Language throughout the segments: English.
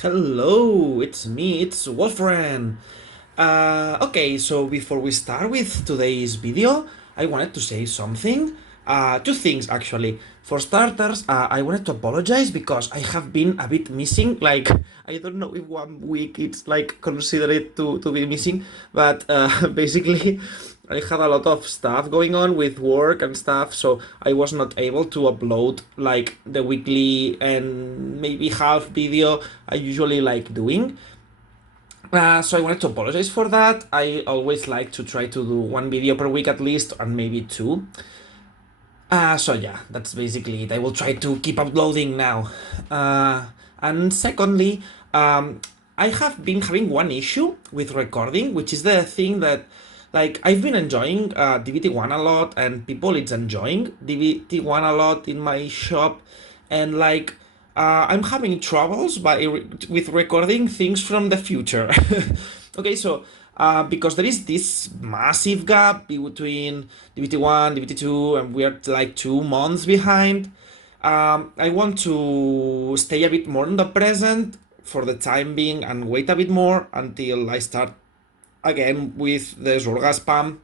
Hello, it's me, it's Wolfren. Okay, so before we start with today's video, I wanted to say something. Two things actually. For starters, I wanted to apologize because I have been a bit missing. Like, I don't know if 1 week it's like considered to be missing, but basically, I had a lot of stuff going on with work and stuff, so I was not able to upload like the weekly and maybe half video I usually like doing. So I wanted to apologize for that. I always like to try to do one video per week at least, and maybe two. So yeah, that's basically it. I will try to keep uploading now. And secondly, I have been having one issue with recording, which is the thing that, like, I've been enjoying DVT1 a lot, and people it's enjoying DVT1 a lot in my shop, and like, I'm having troubles with recording things from the future. Okay, so because there is this massive gap between DVT1, DVT2, and we are like 2 months behind. I want to stay a bit more in the present for the time being and wait a bit more until I start again with the Zorga spam.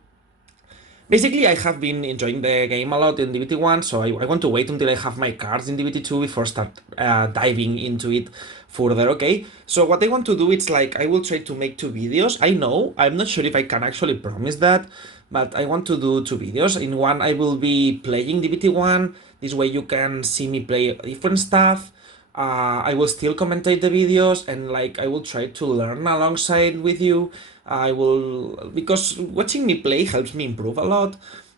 Basically, I have been enjoying the game a lot in DVT1, so I want to wait until I have my cards in DVT2 before start diving into it further, okay? So what I want to do is like, I will try to make 2 videos. I know, I'm not sure if I can actually promise that, but I want to do 2 videos. In one, I will be playing DVT1. This way you can see me play different stuff. I will still commentate the videos, and like I will try to learn alongside with you. I will, because watching me play helps me improve a lot,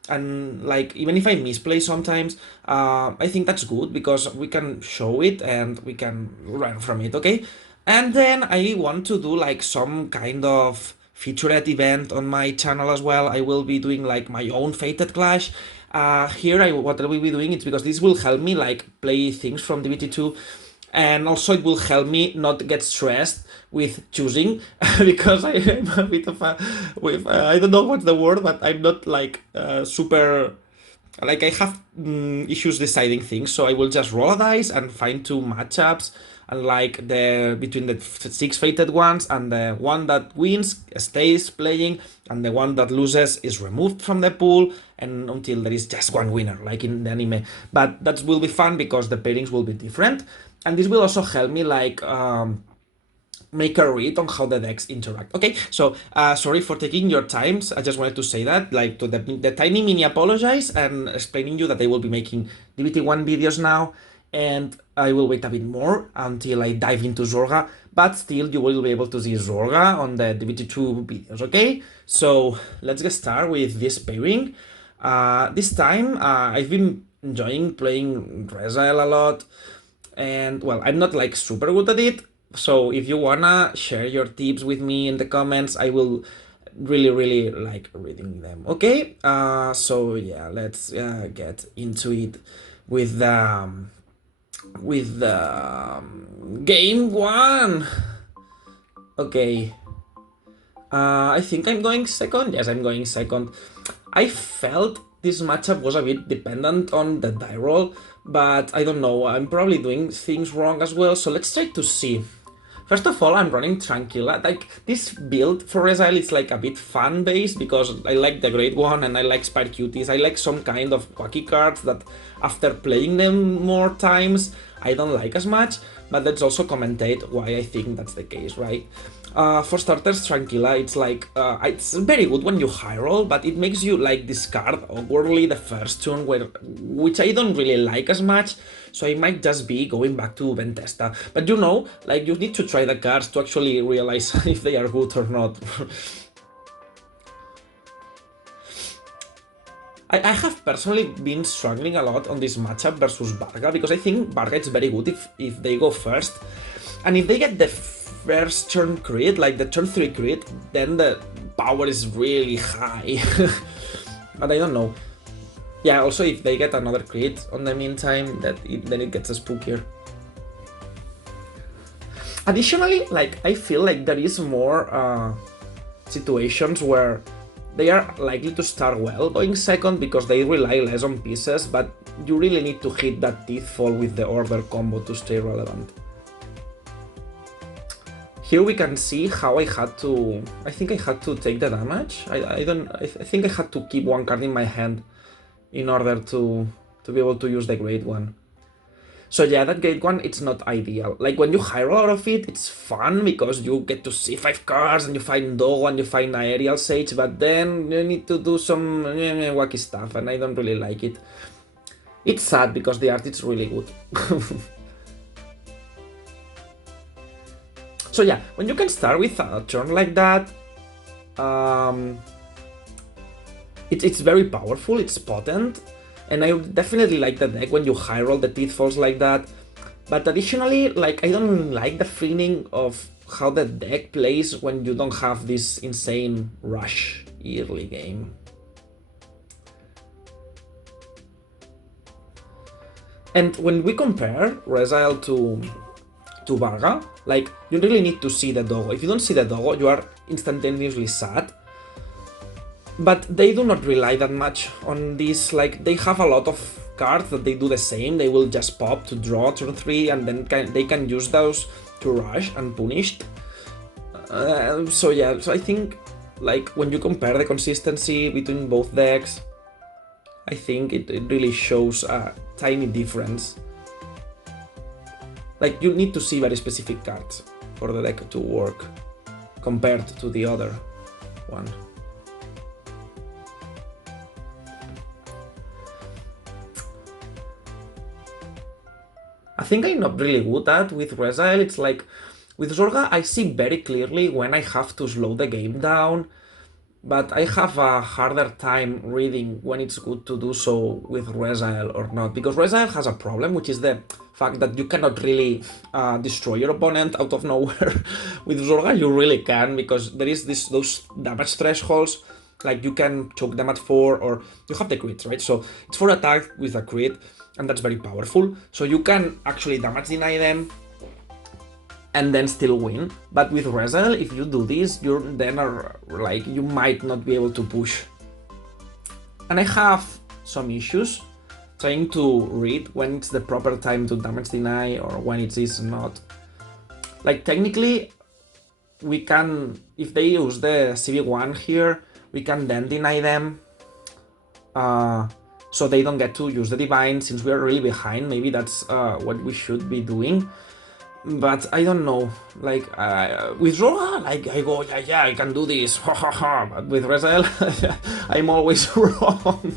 and like even if I misplay sometimes, I think that's good because we can show it and we can learn from it, okay? And then I want to do like some kind of featurette event on my channel as well. I will be doing like my own Fated Clash. What I will be doing is because this will help me like play things from DBT2, and also it will help me not get stressed with choosing because I am a bit of a with I don't know what's the word, but I'm not like super, like I have issues deciding things, so I will just roll a dice and find 2 matchups, and like the between the 6 fated ones, and the one that wins stays playing, and the one that loses is removed from the pool, and until there is just one winner, like in the anime. But that will be fun because the pairings will be different, and this will also help me like make a read on how the decks interact. Okay, so sorry for taking your times. I just wanted to say that, like, to the tiny mini apologize and explaining you that I will be making DBT1 videos now, and I will wait a bit more until I dive into Zorga, but still you will be able to see Zorga on the DBT2 videos, okay? So let's get started with this pairing. This time I've been enjoying playing Rezael a lot, and well, I'm not like super good at it, so if you wanna share your tips with me in the comments, I will really like reading them, okay? So yeah, let's get into it with the game one. Okay, I think I'm going second. Yes, I'm going second. I felt this matchup was a bit dependent on the die roll, but I don't know, I'm probably doing things wrong as well, so let's try to see. First of all, I'm running Tranquilla. Like, this build for Rezael is like a bit fun-based because I like the Great One and I like Spire Cuties. I like some kind of wacky cards that after playing them more times, I don't like as much, but let's also commentate why I think that's the case, right? For starters, Tranquilla, it's like, it's very good when you high roll, but it makes you like discard awkwardly the first turn, which I don't really like as much, so I might just be going back to Ventesta. But you know, like, you need to try the cards to actually realize if they are good or not. I have personally been struggling a lot on this matchup versus Varga, because I think Varga is very good if they go first, and if they get the first turn crit, like the turn 3 crit, then the power is really high. But I don't know. Yeah, also if they get another crit on the meantime, then it gets spookier. Additionally, like, I feel like there is more situations where they are likely to start well going second because they rely less on pieces, but you really need to hit that teeth fall with the order combo to stay relevant. here we can see how I think I had to take the damage. I think I had to keep one card in my hand in order to be able to use the Great One. So yeah, that Great One, it's not ideal. Like when you high roll out of it, it's fun because you get to see 5 cards and you find Dogo and you find Aerial Sage, but then you need to do some wacky stuff and I don't really like it. It's sad because the art is really good. So yeah, when you can start with a turn like that, it's very powerful, it's potent, and I definitely like the deck when you high roll the Pitfalls like that. But additionally, like, I don't like the feeling of how the deck plays when you don't have this insane rush early game. And when we compare Rezael to Varga, like, you really need to see the Dogo. If you don't see the Dogo, you are instantaneously sad. But they do not rely that much on this. Like, they have a lot of cards that they do the same. They will just pop to draw turn 3 and then they can use those to rush unpunished. So yeah, so I think, like, when you compare the consistency between both decks, I think it really shows a tiny difference. Like, you need to see very specific cards for the deck to work compared to the other one. I think I'm not really good at with Rezael. It's like, with Zorga, I see very clearly when I have to slow the game down, but I have a harder time reading when it's good to do so with Rezael or not, because Rezael has a problem, which is the fact that you cannot really destroy your opponent out of nowhere. With Zorga, you really can, because there is those damage thresholds, like you can choke them at 4, or you have the crits, right? So it's 4 attack with a crit, and that's very powerful. So you can actually damage deny them and then still win. But with Rezael, if you do this, you might not be able to push. And I have some issues trying to read when it's the proper time to damage deny or when it is not. Like, technically, we can, if they use the CV1 here, we can then deny them, so they don't get to use the Divine. Since we are really behind, maybe that's what we should be doing. But I don't know, like, with Roga, like, I go, yeah, I can do this, but with Rezael, I'm always wrong.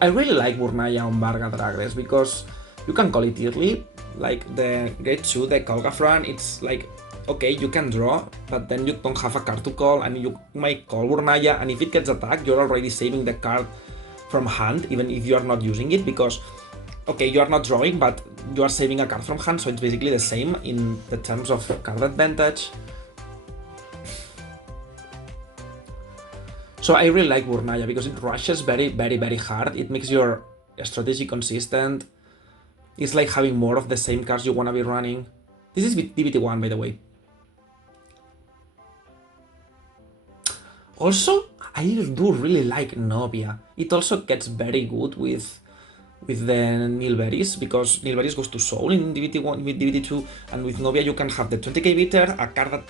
I really like Burnaya on Varga dragres because you can call it early, like the Grade 2, the Kolgafran, it's like, okay, you can draw, but then you don't have a card to call, and you might call Burnaya, and if it gets attacked, you're already saving the card from hand, even if you are not using it, because, okay, you are not drawing, but you are saving a card from hand, so it's basically the same in the terms of card advantage. So I really like Burnaya because it rushes very, very, very hard. It makes your strategy consistent. It's like having more of the same cards you want to be running. This is DVBT01, by the way. Also, I do really like Novia. It also gets very good with the Nilberries, because Nilberries goes to Soul in DVBT1, with DVBT2, and with Novia you can have the 20k bitter, a card that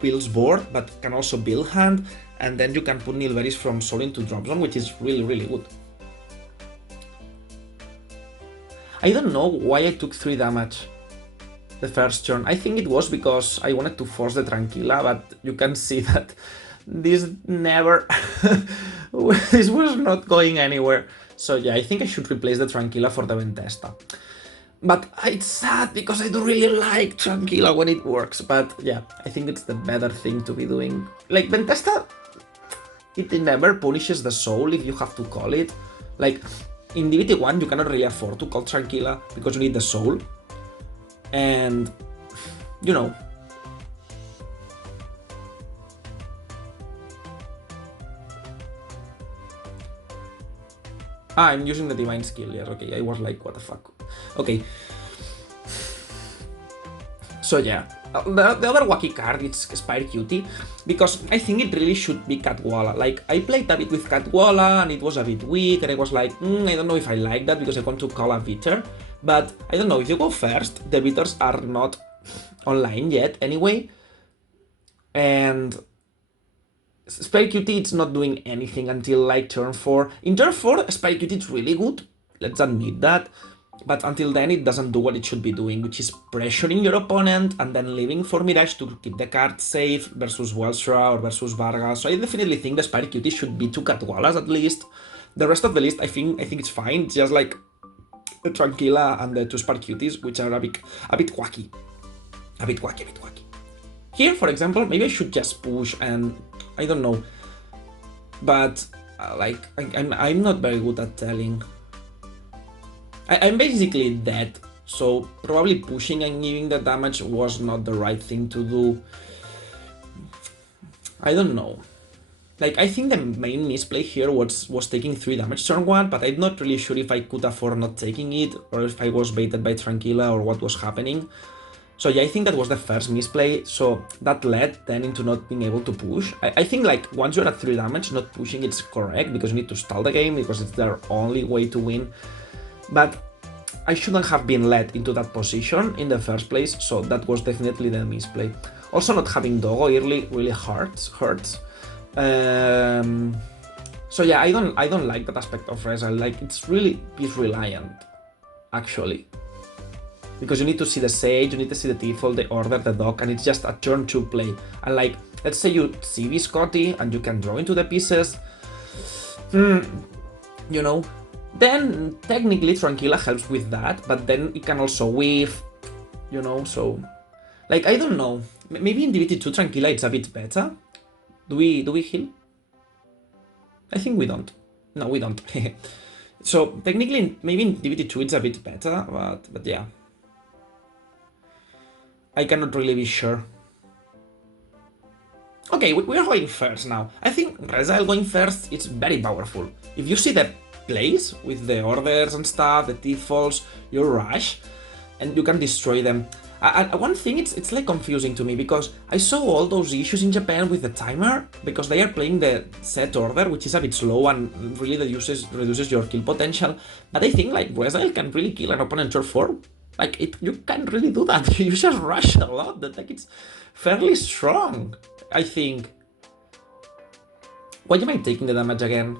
builds board but can also build hand, and then you can put Nilberries from Soul into drop zone, which is really, really good. I don't know why I took 3 damage the first turn. I think it was because I wanted to force the Tranquilla, but you can see that this never... this was not going anywhere. So yeah, I think I should replace the Tranquilla for the Ventesta. But it's sad because I don't really like Tranquilla when it works. But yeah, I think it's the better thing to be doing. Like, Ventesta, it never punishes the soul if you have to call it. Like, in DVBT1 you cannot really afford to call Tranquilla because you need the soul. And, you know... Ah, I'm using the Divine Skill, yes, okay, I was like, what the fuck. Okay. So yeah, the other wacky card is Spire Cutie, because I think it really should be Catwalla. Like, I played a bit with Catwalla and it was a bit weak, and I was like, I don't know if I like that because I want to call a Bitter. But I don't know, if you go first, the beaters are not online yet anyway, and Spare QT it's not doing anything until like turn 4. In turn 4, Spare QT is really good, let's admit that, but until then it doesn't do what it should be doing, which is pressuring your opponent and then leaving for Mirage to keep the card safe versus Welsra or versus Varga. So I definitely think the Spare QT should be 2 Catwalas at least. The rest of the list I think it's fine, it's just like the Tranquilla and the 2 Spare QTs, which are a bit wacky. A bit wacky. Here, for example, maybe I should just push and I don't know, but like I'm not very good at telling. I'm basically dead, so probably pushing and giving the damage was not the right thing to do. I don't know. Like, I think the main misplay here was taking 3 damage turn 1, but I'm not really sure if I could afford not taking it, or if I was baited by Tranquilla, or what was happening. So yeah, I think that was the first misplay, so that led then into not being able to push. I think like once you're at 3 damage, not pushing it's correct, because you need to stall the game, because it's their only way to win. But I shouldn't have been led into that position in the first place, so that was definitely the misplay. Also, not having Dogo really hurts. So yeah, I don't like that aspect of Rezael. Like, it's really piece reliant, actually, because you need to see the Sage, you need to see the default, the Order, the Dog, and it's just a turn 2 play. And like, let's say you see Viscotti and you can draw into the pieces, you know, then technically Tranquilla helps with that, but then it can also weave, you know, so like, I don't know, maybe in DVBT2 Tranquilla it's a bit better. Do we heal? I think we don't. No, we don't. So technically maybe in DVBT2 it's a bit better, but yeah, I cannot really be sure. Okay, we're going first now. I think Rezael going first, it's very powerful. If you see the plays with the orders and stuff, the defaults, you rush, and you can destroy them. One thing, it's like confusing to me, because I saw all those issues in Japan with the timer, because they are playing the set order, which is a bit slow and really reduces your kill potential. But I think like Rezael can really kill an opponent turn 4. Like, you can't really do that. You just rush a lot. That, like, it's fairly strong, I think. Why am I taking the damage again?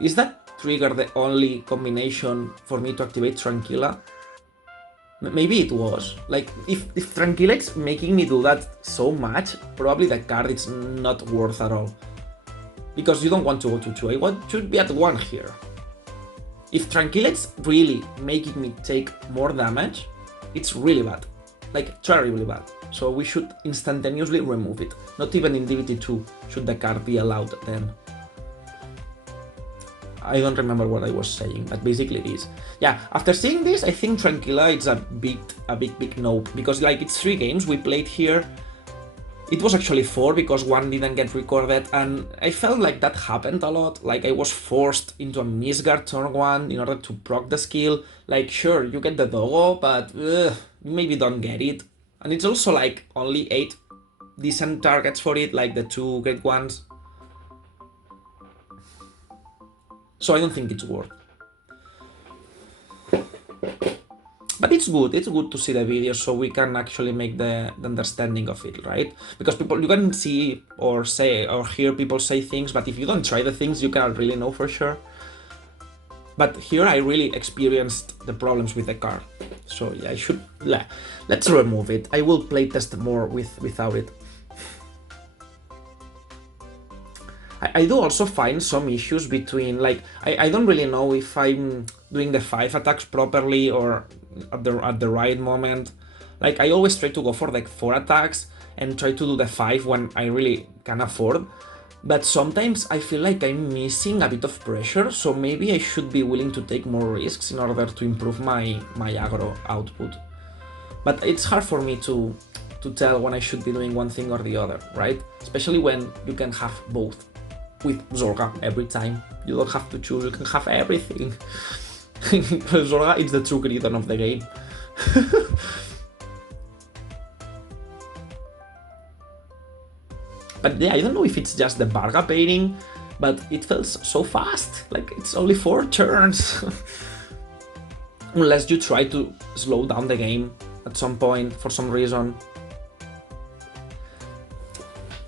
Is that trigger the only combination for me to activate Tranquilla? Maybe it was. Like, if Tranquilla is making me do that so much, probably the card is not worth at all. Because you don't want to go to 2, I want to be at 1 here. If Tranquilla is really making me take more damage, it's really bad. Like, terribly bad. So we should instantaneously remove it. Not even in DVBT2 should the card be allowed then. I don't remember what I was saying, but basically it is. Yeah, after seeing this, I think Tranquilla is a big no, because like it's 3 games we played here. It was actually 4 because 1 didn't get recorded, and I felt like that happened a lot. Like, I was forced into a misguard turn 1 in order to proc the skill. Like, sure, you get the Dogo, but you maybe don't get it. And it's also like only 8 decent targets for it, like the 2 great ones. So I don't think it's worth. But it's good to see the video so we can actually make the understanding of it, right? Because you can see or say or hear people say things, but if you don't try the things, you cannot really know for sure. But here I really experienced the problems with the card. So yeah, let's remove it. I will playtest more without it. I do also find some issues between, like, I don't really know if I'm doing the 5 attacks properly or at the right moment. Like, I always try to go for like 4 attacks and try to do the 5 when I really can afford. But sometimes I feel like I'm missing a bit of pressure, so maybe I should be willing to take more risks in order to improve my aggro output. But it's hard for me to tell when I should be doing one thing or the other, right? Especially when you can have both. With Zorga every time. You don't have to choose, you can have everything. Zorga is the true Griton of the game. But yeah, I don't know if it's just the Varga painting, but it feels so fast. Like, it's only 4 turns. unless you try to slow down the game at some point for some reason.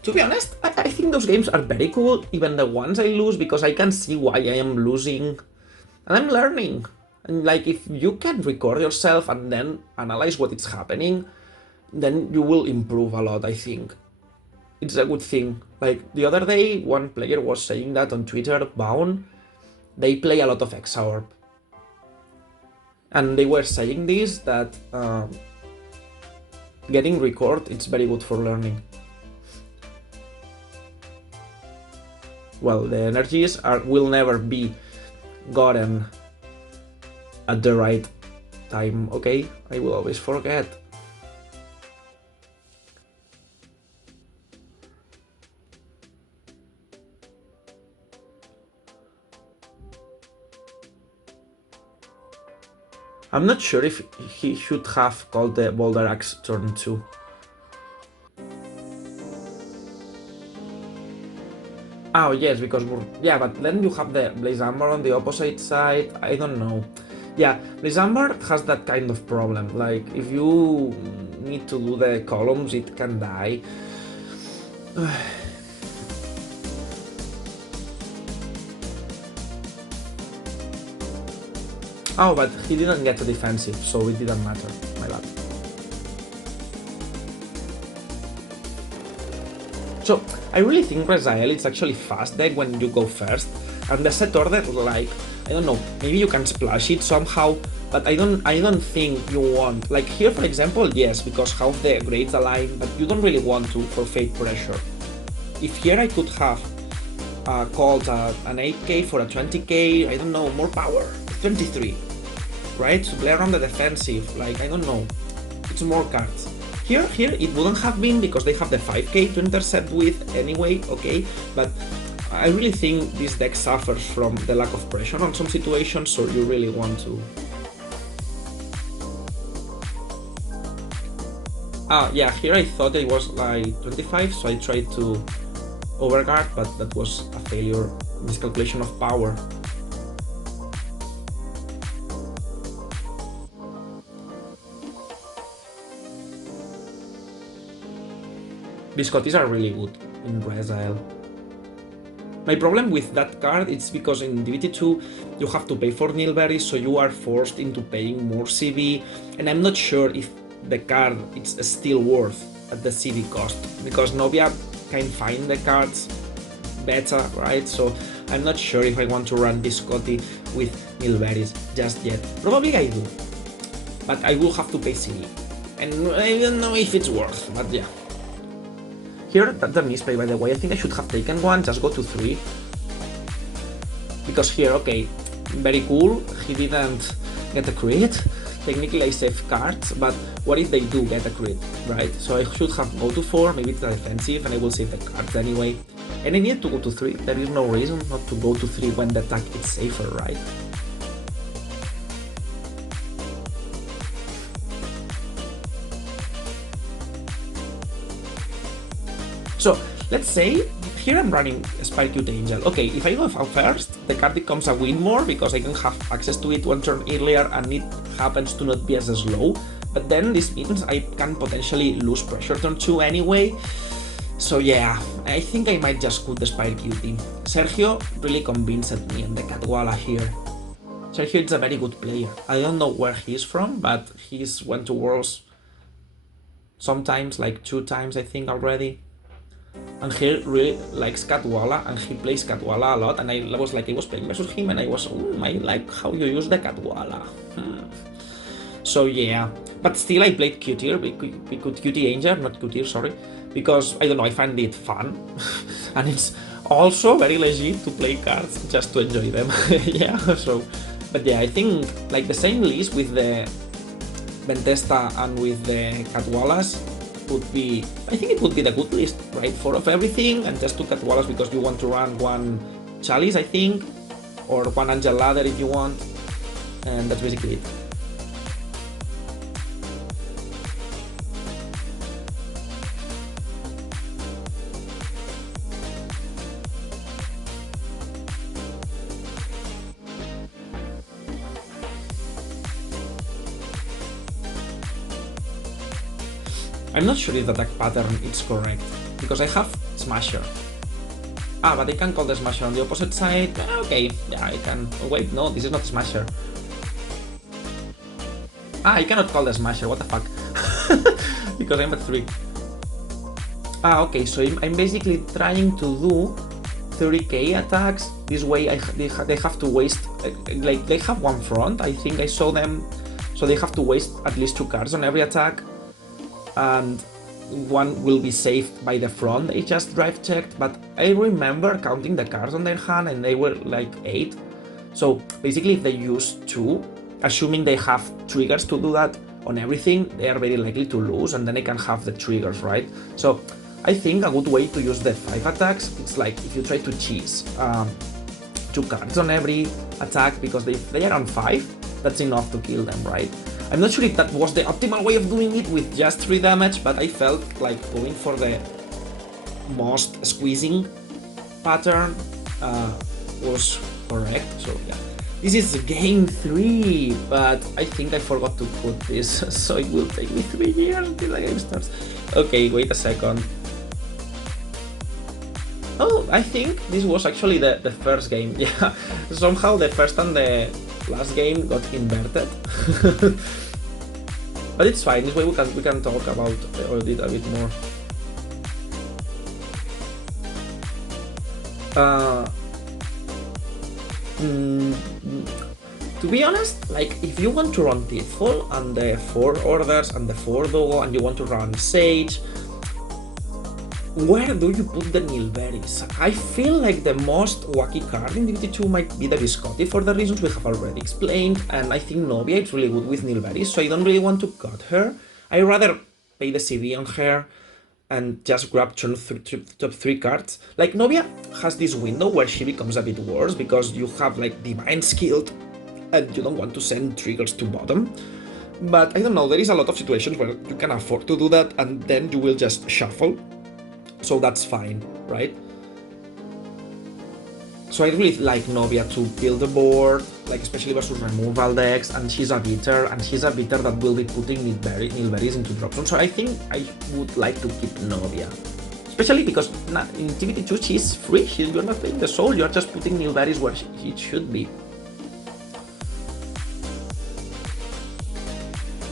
To be honest, I think those games are very cool, even the ones I lose, because I can see why I am losing, and I'm learning. And like, if you can record yourself and then analyze what is happening, then you will improve a lot, I think. It's a good thing. Like, the other day, one player was saying that on Twitter, Bound, they play a lot of Exorb. And they were saying this, that getting record, it's very good for learning. Well, the energies will never be gotten at the right time, okay? I will always forget. I'm not sure if he should have called the Boulder Axe turn 2. Oh yes, because yeah, but then you have the Blaze Amber on the opposite side. I don't know. Yeah, Blaze Amber has that kind of problem. Like, if you need to do the columns, it can die. Oh, but he didn't get to defensive, so it didn't matter. My bad. So, I really think Rezael is actually fast deck when you go first, and the set order, like, I don't know, maybe you can splash it somehow, but I don't think you want, like here for example, yes, because how the grades align, but you don't really want to for fate pressure. If here I could have called an 8k for a 20k, I don't know, more power, 23, right, to play around the defensive, like, I don't know, it's more cards. Here it wouldn't have been because they have the 5k to intercept with anyway, okay, but I really think this deck suffers from the lack of pressure on some situations, so you really want to... yeah, here I thought it was like 25, so I tried to overguard, but that was a failure, miscalculation of power. Biscottis are really good in Rezael. My problem with that card is because in DVBT02 you have to pay for Nilberries, so you are forced into paying more CV, and I'm not sure if the card is still worth at the CV cost, because Novia can find the cards better, right? So I'm not sure if I want to run Biscotti with Nilberries just yet. Probably I do, but I will have to pay CV, and I don't know if it's worth, but yeah. Here, that's a misplay, by the way. I think I should have taken one, just go to 3. Because here, okay, very cool, he didn't get a crit. Technically I save cards, but what if they do get a crit, right? So I should have go to 4, maybe it's a defensive, and I will save the cards anyway. And I need to go to 3, there is no reason not to go to 3 when the attack is safer, right? So, let's say, here I'm running Spycute Angel. Okay, if I go first, the card becomes a win more because I can have access to it one turn earlier and it happens to not be as slow. But then this means I can potentially lose pressure turn 2 anyway. So yeah, I think I might just put the Spycute. Sergio really convinced me on the Catwalla here. Sergio is a very good player. I don't know where he's from, but he's went to Worlds sometimes, like 2 times I think already. And he really likes Catwalla, and he plays Catwalla a lot, and I was playing versus him, and I was, oh, I like how you use the Catwalla. So yeah, but still I played Qtier, Qt Angel, not Qtier, sorry, because, I don't know, I find it fun, and it's also very legit to play cards just to enjoy them, yeah, so, but yeah, I think, like, the same list with the Ventesta and with the Catwallas would be, I think it would be the good list, right? 4 of everything and just 2 Catwallas because you want to run 1 Chalice, I think, or 1 Angel Ladder if you want, and that's basically it. I'm not sure if the attack pattern is correct, because I have Smasher. Ah, but I can call the Smasher on the opposite side. Okay, yeah, I can. Oh, wait, no, this is not Smasher. Ah, I cannot call the Smasher, what the fuck? Because I'm at 3. Ah, okay, so I'm basically trying to do 30k attacks. This way they have to waste, like, they have one front, I think I saw them. So they have to waste at least 2 cards on every attack. And one will be saved by the front they just drive checked, but I remember counting the cards on their hand and they were like 8. So basically if they use 2, assuming they have triggers to do that on everything, they are very likely to lose, and then they can have the triggers, right? So I think a good way to use the 5 attacks, it's like if you try to cheese 2 cards on every attack, because if they are on 5, that's enough to kill them, right? I'm not sure if that was the optimal way of doing it with just 3 damage, but I felt like going for the most squeezing pattern was correct, so yeah. This is game 3, but I think I forgot to put this, so it will take me 3 years until the game starts. Okay, wait a second. Oh, I think this was actually the first game, yeah. Somehow the first and the last game got inverted. But it's fine, this way we can talk about it a bit more. To be honest, like, if you want to run Pitfall and the 4 orders and the 4 Dogo and you want to run Sage, where do you put the Nilberries? I feel like the most wacky card in DVBT2 might be the Viscotti for the reasons we have already explained, and I think Novia is really good with Nilberries, so I don't really want to cut her. I rather pay the CV on her and just grab top 3 cards. Like, Novia has this window where she becomes a bit worse because you have like Divine Skilled and you don't want to send triggers to bottom. But I don't know, there is a lot of situations where you can afford to do that and then you will just shuffle. So that's fine, right? So I really like Novia to build a board, like especially versus removal decks, and she's a beater, that will be putting Nilberries into drop zone. So I think I would like to keep Novia. Especially because in DVBT2 she's free, you're not paying the soul, you're just putting Nilberries where it should be.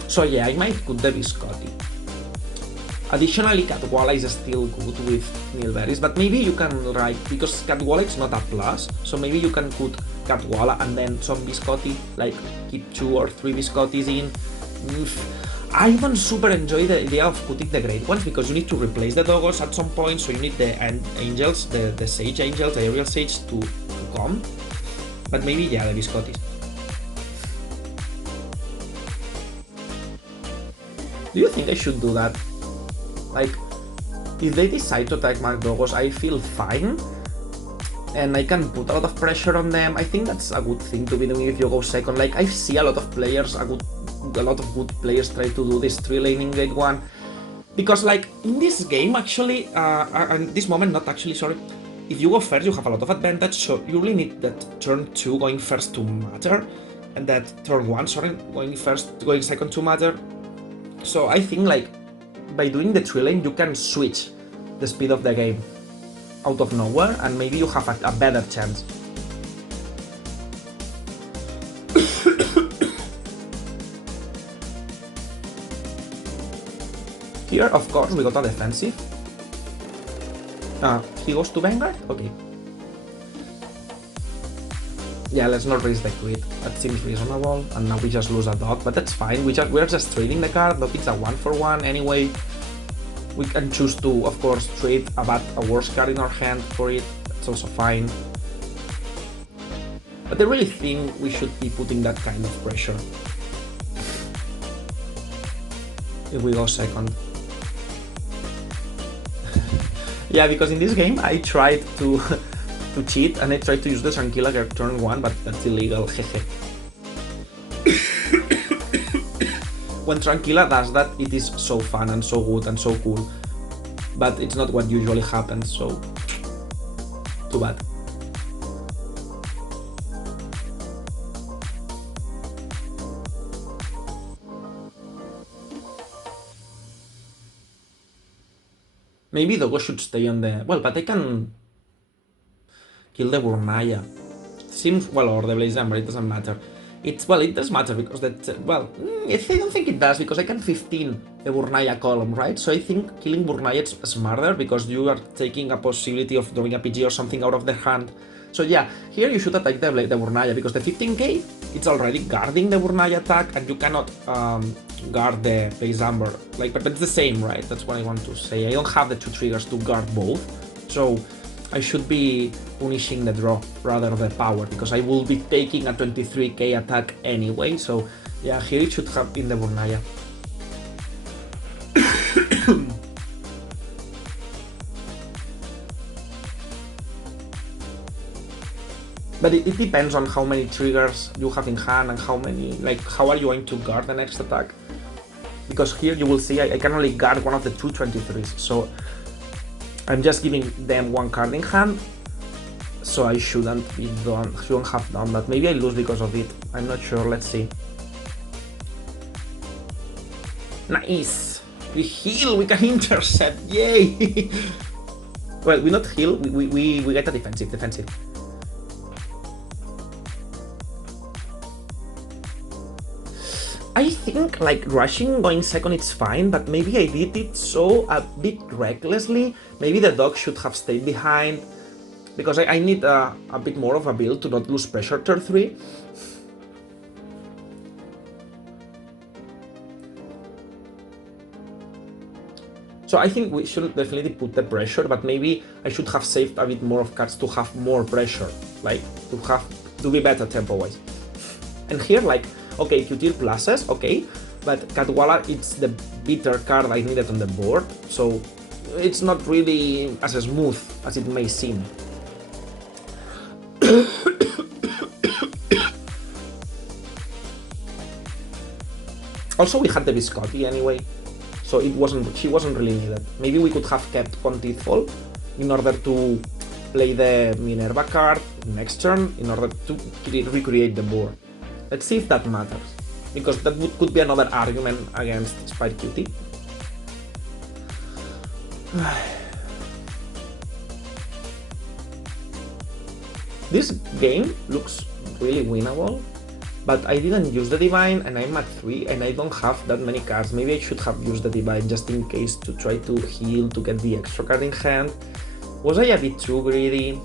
So yeah, I might put the Viscotti. Additionally, Catwalla is still good with Nilberries, but maybe you can write, because Catwalla is not a plus, so maybe you can put Catwalla and then some Viscotti, like keep 2 or 3 Viscottis in. I don't super enjoy the idea of putting the great ones, because you need to replace the Doggos at some point, so you need the angels, the Sage Angels, the Aerial Sage to come. But maybe, yeah, the Viscottis. Do you think I should do that? Like, if they decide to attack my Doggos, I feel fine, and I can put a lot of pressure on them. I think that's a good thing to be doing if you go second. Like, I see a lot of players, a lot of good players try to do this 3-lane in grade 1, because like, in this game, actually, and this moment, not actually, sorry, if you go first, you have a lot of advantage, so you really need that turn 2 going first to matter, and that turn 1, sorry, going second to matter. So I think, like, by doing the 3-lane, you can switch the speed of the game out of nowhere, and maybe you have a better chance. Here, of course, we got a defensive. He goes to Vanguard? Okay. Yeah, let's not raise the crit. That seems reasonable. And now we just lose a dog, but that's fine. We're just trading the card. Look, it's a 1-for-1 anyway. We can choose to, of course, trade a worse card in our hand for it. That's also fine. But I really think we should be putting that kind of pressure if we go second. Yeah, because in this game I tried to cheat, and I tried to use the Tranquilla turn 1, but that's illegal, hehe. When Tranquilla does that, it is so fun and so good and so cool, but it's not what usually happens, so too bad. Maybe Dogo should stay on the... Well, but I can kill the Burnaya. Seems... Well, or the Blaze Ember, it doesn't matter. It's... Well, it does matter because that... Well, I don't think it does because I can 15 the Burnaya column, right? So I think killing Burnaya is smarter because you are taking a possibility of drawing a PG or something out of the hand. So yeah, here you should attack the Burnaya because the 15k, it's already guarding the Burnaya attack and you cannot guard the Blaze Amber. Like, but it's the same, right? That's what I want to say. I don't have the 2 triggers to guard both. So I should be punishing the draw rather than the power because I will be taking a 23k attack anyway. So yeah, here it should have been the Burnaya. But it depends on how many triggers you have in hand and how many, like, how are you going to guard the next attack? Because here you will see I can only guard one of the 2 23s, so I'm just giving them 1 card in hand, so I shouldn't have done that. Maybe I lose because of it, I'm not sure, let's see. Nice! We heal, we can intercept, yay! Well, we not heal, we get a defensive. I think like rushing going second it's fine, but maybe I did it so a bit recklessly. Maybe the dog should have stayed behind because I need a bit more of a build to not lose pressure turn 3. So I think we should definitely put the pressure, but maybe I should have saved a bit more of cards to have more pressure, like to be better tempo-wise. And here, like, okay, Q-tier pluses, okay, but Cadwalla, it's the bitter card I needed on the board, so it's not really as smooth as it may seem. Also, we had the Biscotti anyway, so she wasn't really needed. Maybe we could have kept one Teethfall in order to play the Minerva card next turn in order to recreate the board. Let's see if that matters, because that could be another argument against Spike Cutie. This game looks really winnable, but I didn't use the Divine and I'm at 3 and I don't have that many cards. Maybe I should have used the Divine just in case to try to heal to get the extra card in hand. Was I a bit too greedy?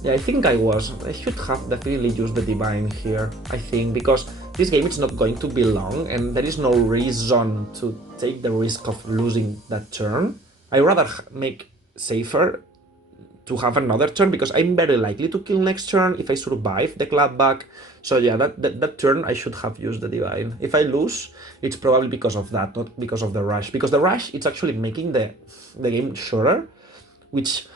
Yeah, I think I was. I should have definitely used the Divine here, I think, because this game is not going to be long and there is no reason to take the risk of losing that turn. I rather make safer to have another turn because I'm very likely to kill next turn if I survive the clapback. So yeah, that turn I should have used the Divine. If I lose, it's probably because of that, not because of the rush. Because the rush, it's actually making the game shorter, which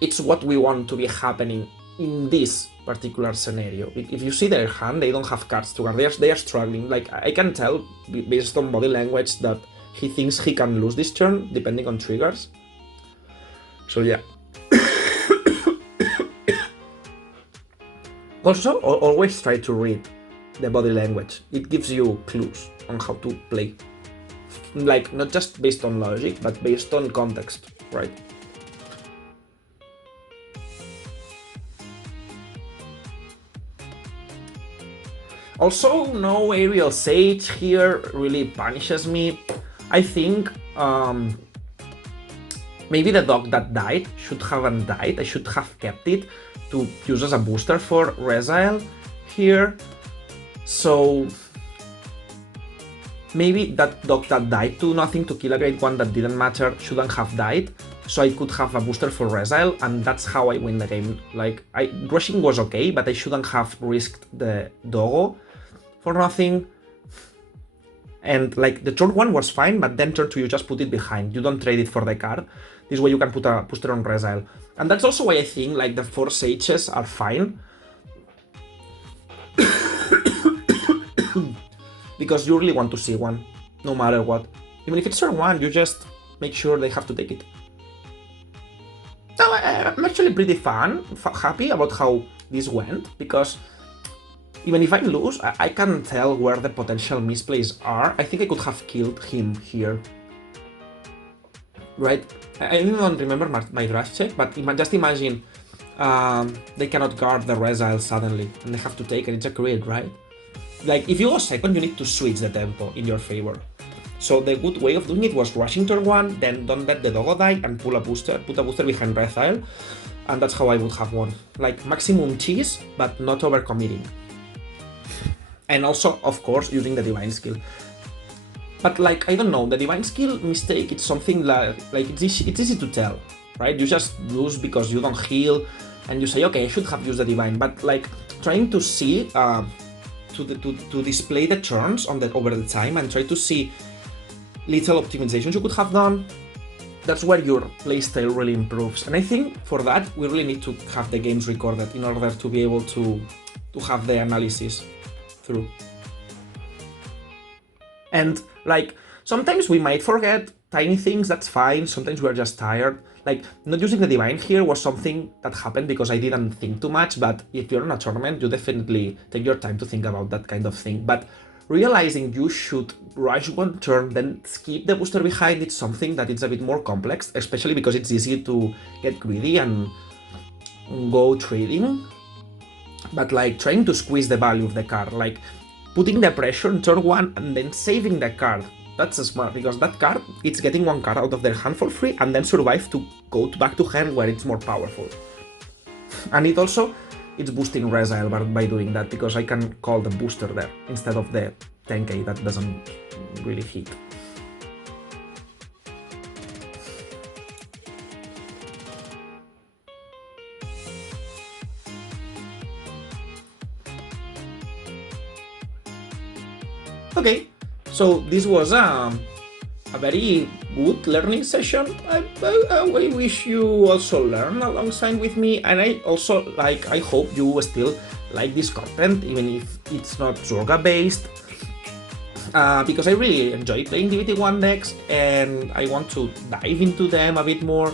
it's what we want to be happening in this particular scenario. If you see their hand, they don't have cards to guard. They are struggling. Like, I can tell based on body language that he thinks he can lose this turn depending on triggers. So yeah. Also, always try to read the body language. It gives you clues on how to play. Like, not just based on logic, but based on context, right? Also, no Aerial Sage here really punishes me. I think maybe the dog that died should haven't died. I should have kept it to use as a booster for Rezael here. So maybe that dog that died to nothing to kill a grade 1 that didn't matter shouldn't have died. So I could have a booster for Rezael, and that's how I win the game. Like, rushing was okay, but I shouldn't have risked the Doggo for nothing. And like, the turn 1 was fine, but then turn 2 you just put it behind. You don't trade it for the card. This way you can put a booster on Rezael. And that's also why I think like the 4 Sages are fine. Because you really want to see one, no matter what. Even if it's turn 1, you just make sure they have to take it. So I'm actually pretty happy about how this went, because even if I lose, I can tell where the potential misplays are. I think I could have killed him here. right? I don't remember my draft check, but just imagine they cannot guard the Rezael suddenly, and they have to take it. It's a crit, right? Like, if you go second, you need to switch the tempo in your favor. So the good way of doing it was rushing turn 1, then don't let the doggo die and put a booster behind Rezael, and that's how I would have won. Like, maximum cheese, but not overcommitting. And also, of course, using the divine skill. But like, I don't know, the divine skill mistake, it's something like it's easy to tell, right? You just lose because you don't heal, and you say, okay, I should have used the divine. But like, trying to see, to display the turns over the time and try to see little optimizations you could have done, that's where your playstyle really improves. And I think for that, we really need to have the games recorded in order to be able to have the analysis through. And like, sometimes we might forget tiny things, that's fine. Sometimes we're just tired. Like, not using the divine here was something that happened because I didn't think too much, but if you're in a tournament, you definitely take your time to think about that kind of thing. But realizing you should rush one turn, then skip the booster behind, it's something that is a bit more complex, especially because it's easy to get greedy and go trading. But like, trying to squeeze the value of the card, like putting the pressure on turn 1 and then saving the card. That's smart, because that card, it's getting one card out of their hand for free and then survive to go back to hand where it's more powerful. And it's boosting Rezael by doing that, because I can call the booster there instead of the 10k that doesn't really hit. Okay, so this was a very good learning session. I wish you also learn alongside with me, and I hope you still like this content, even if it's not Zorga based, because I really enjoy playing DVBT01 decks, and I want to dive into them a bit more.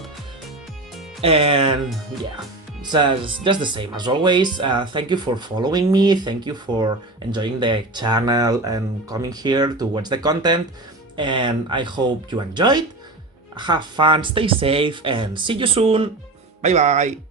And yeah, it's just the same as always. Thank you for following me, thank you for enjoying the channel and coming here to watch the content, and I hope you enjoyed. Have fun, stay safe, and see you soon. Bye bye.